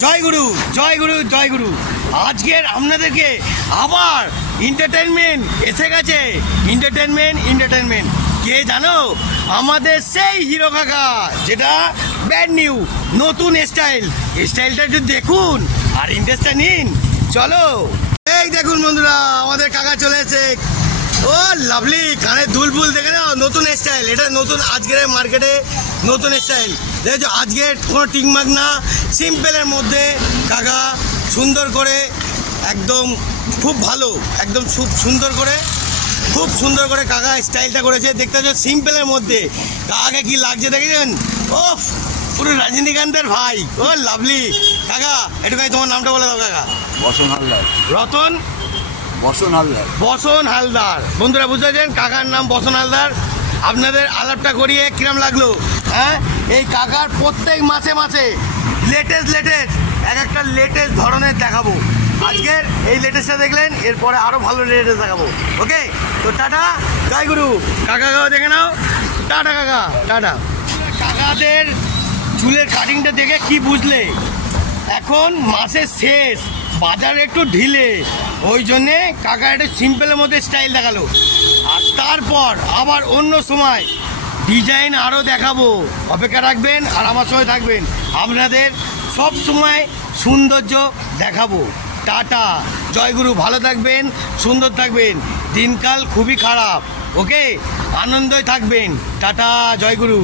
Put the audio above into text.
জয় গুরু জয় গুরু জয় গুরু। আজকের আপনাদেরকে আবার এন্টারটেনমেন্ট এসে গেছে। এন্টারটেনমেন্ট কে জানো? আমাদের সেই হিরো কাকা, যেটা ব্র্যান্ড নিউ নতুন স্টাইলটা একটু দেখুন আর ইন্টারেস্টটা নিন। চলো, এই দেখুন বন্ধুরা, আমাদের কাকা চলে এসেছে। ও লাভলি, কানে দুলফুল দেখে নাও, নতুন স্টাইল। এটা নতুন আজকের মার্কেটে নতুন স্টাইল দেখেছো। আজকের কোনো টিকমাক না, সিম্পলের মধ্যে কাকা সুন্দর করে একদম খুব ভালো, একদম খুব সুন্দর করে কাকা স্টাইলটা করেছে। দেখতে পাচ্ছ সিম্পলের মধ্যে কাকাকে কি লাগছে দেখেছেন? ও পুরো রজনীকান্তের ভাই। ও লাভলি কাকা, একটু ভাই তোমার নামটা বলে দাও কাকা। বসন হালদার। রতন বসন হালদার। বন্ধুরা বুঝতে পারছেন, কাকার নাম বসন হালদার। আপনাদের আলাপটা করিয়ে কিরম লাগলো? হ্যাঁ, এই কাকার প্রত্যেক মাসে লেটেস্ট এক একটা লেটেস্ট ধরনের দেখাবো। আজকের এই লেটেস্টটা দেখলেন, এরপরে আরও ভালো লেটেস্ট দেখাবো। ওকে, তো টাটা, জয় গুরু। কাকাও দেখে নাও। টাটা কাকা, টাটা। কাকাদের চুলের কাটিংটা দেখে কি বুঝলে? এখন মাসের শেষ, বাজারে একটু ঢিলে, ওই জন্যে কাকা একটা সিম্পলের মধ্যে স্টাইল দেখালো। আর তারপর আবার অন্য সময় ডিজাইন আরও দেখাবো। অপেক্ষা রাখবেন আর আমার সঙ্গে থাকবেন, আপনাদের সব সময় সৌন্দর্য দেখাবো। টাটা, জয়গুরু। ভালো থাকবেন, সুন্দর থাকবেন। দিনকাল খুবই খারাপ, ওকে, আনন্দই থাকবেন। টাটা, জয়গুরু।